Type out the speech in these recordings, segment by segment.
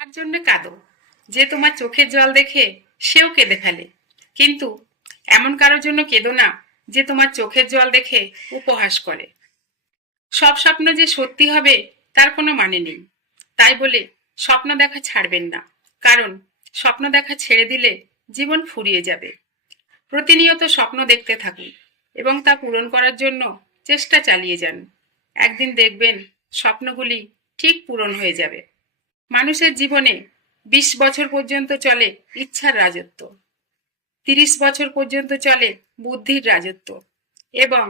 তার জন্য কাঁদো যে তোমার চোখের জল দেখে সেও কেঁদে ফেলে, কিন্তু এমন কারোর জন্য কেঁদো না যে তোমার চোখের জল দেখে উপহাস করে। সব স্বপ্ন যে সত্যি হবে তার কোনো মানে নেই, তাই বলে স্বপ্ন দেখা ছাড়বেন না, কারণ স্বপ্ন দেখা ছেড়ে দিলে জীবন ফুরিয়ে যাবে। প্রতিনিয়ত স্বপ্ন দেখতে থাকুন এবং তা পূরণ করার জন্য চেষ্টা চালিয়ে যান। একদিন দেখবেন স্বপ্নগুলি ঠিক পূরণ হয়ে যাবে। মানুষের জীবনে 20 বছর পর্যন্ত চলে ইচ্ছার রাজত্ব, 30 বছর পর্যন্ত চলে বুদ্ধির রাজত্ব এবং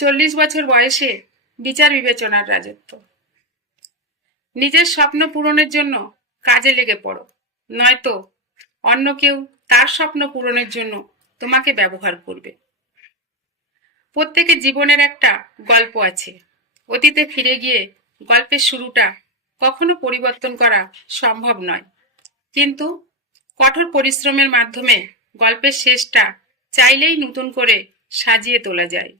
40 বছর বয়সে বিচার বিবেচনার রাজত্ব। নিজের স্বপ্ন পূরণের জন্য কাজে লেগে পড়ো, নয়তো অন্য কেউ তার স্বপ্ন পূরণের জন্য তোমাকে ব্যবহার করবে। প্রত্যেকের জীবনের একটা গল্প আছে। অতীতে ফিরে গিয়ে গল্পের শুরুটা কখনো পরিবর্তন করা সম্ভব নয়, কিন্তু কঠোর পরিশ্রমের মাধ্যমে গল্পের শেষটা চাইলেই নতুন করে সাজিয়ে তোলা যায়।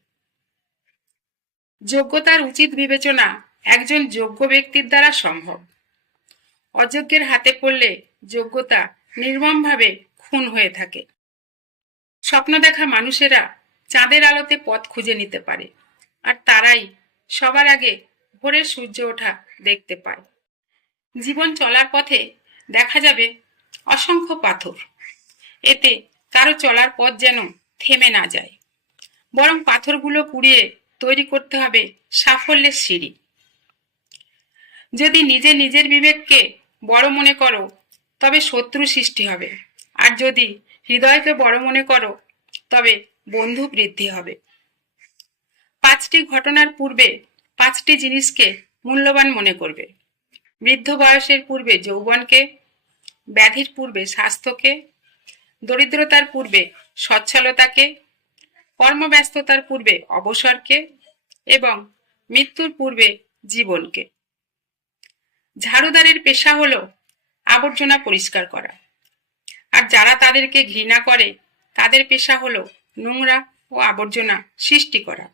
যোগ্যতার উচিত বিবেচনা একজন যোগ্য ব্যক্তির দ্বারা সম্ভব। অযোগ্যের হাতে পড়লে যোগ্যতা নির্মমভাবে খুন হয়ে থাকে। স্বপ্ন দেখা মানুষেরা চাঁদের আলোতে পথ খুঁজে নিতে পারে, আর তারাই সবার আগে ভোরের সূর্য ওঠা দেখতে পায়। জীবন চলার পথে দেখা যাবে অসংখ্য পাথর, এতে কারো চলার পথ যেন থেমে না যায়, বরং পাথরগুলো কুড়িয়ে তৈরি করতে হবে সাফল্যের সিঁড়ি। যদি নিজের বিবেককে বড় মনে করো তবে শত্রু সৃষ্টি হবে, আর যদি হৃদয়কে বড় মনে করো তবে বন্ধু বৃদ্ধি হবে। 5টি ঘটনার পূর্বে 5টি জিনিসকে মূল্যবান মনে করবে। বৃদ্ধ বয়সের পূর্বে যৌবনকে, ব্যাধির পূর্বে স্বাস্থ্যকে, দরিদ্রতার পূর্বে সচ্ছলতাকে, কর্মব্যস্ততার পূর্বে অবসরকে এবং মৃত্যুর পূর্বে জীবনকে। ঝাড়ুদারের পেশা হলো আবর্জনা পরিষ্কার করা, আর যারা তাদেরকে ঘৃণা করে তাদের পেশা হলো নোংরা ও আবর্জনা সৃষ্টি করা।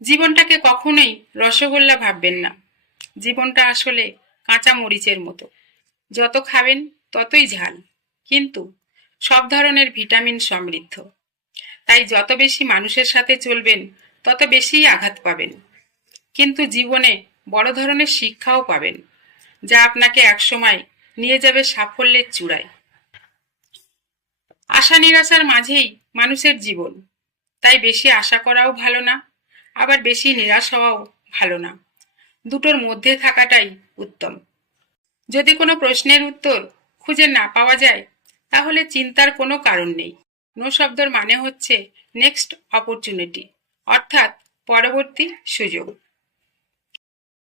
জীবনটাকে কখনোই রসগোল্লা ভাববেন না। জীবনটা আসলে কাঁচা মরিচের মতো, যত খাবেন ততই ঝাল, কিন্তু সব ধরনের ভিটামিন সমৃদ্ধ। তাই যত বেশি মানুষের সাথে চলবেন তত বেশিই আঘাত পাবেন, কিন্তু জীবনে বড় ধরনের শিক্ষাও পাবেন, যা আপনাকে একসময় নিয়ে যাবে সাফল্যের চূড়ায়। আশা নিরাশার মাঝেই মানুষের জীবন, তাই বেশি আশা করাও ভালো না, আবার বেশি নিরাশ হওয়াও ভালো না। দুটোর মধ্যে থাকাটাই উত্তম। যদি কোনো প্রশ্নের উত্তর খুঁজে না পাওয়া যায় তাহলে চিন্তার কোনো কারণ নেই। নো শব্দের মানে হচ্ছে নেক্সট অপরচুনিটি, অর্থাৎ পরবর্তী সুযোগ।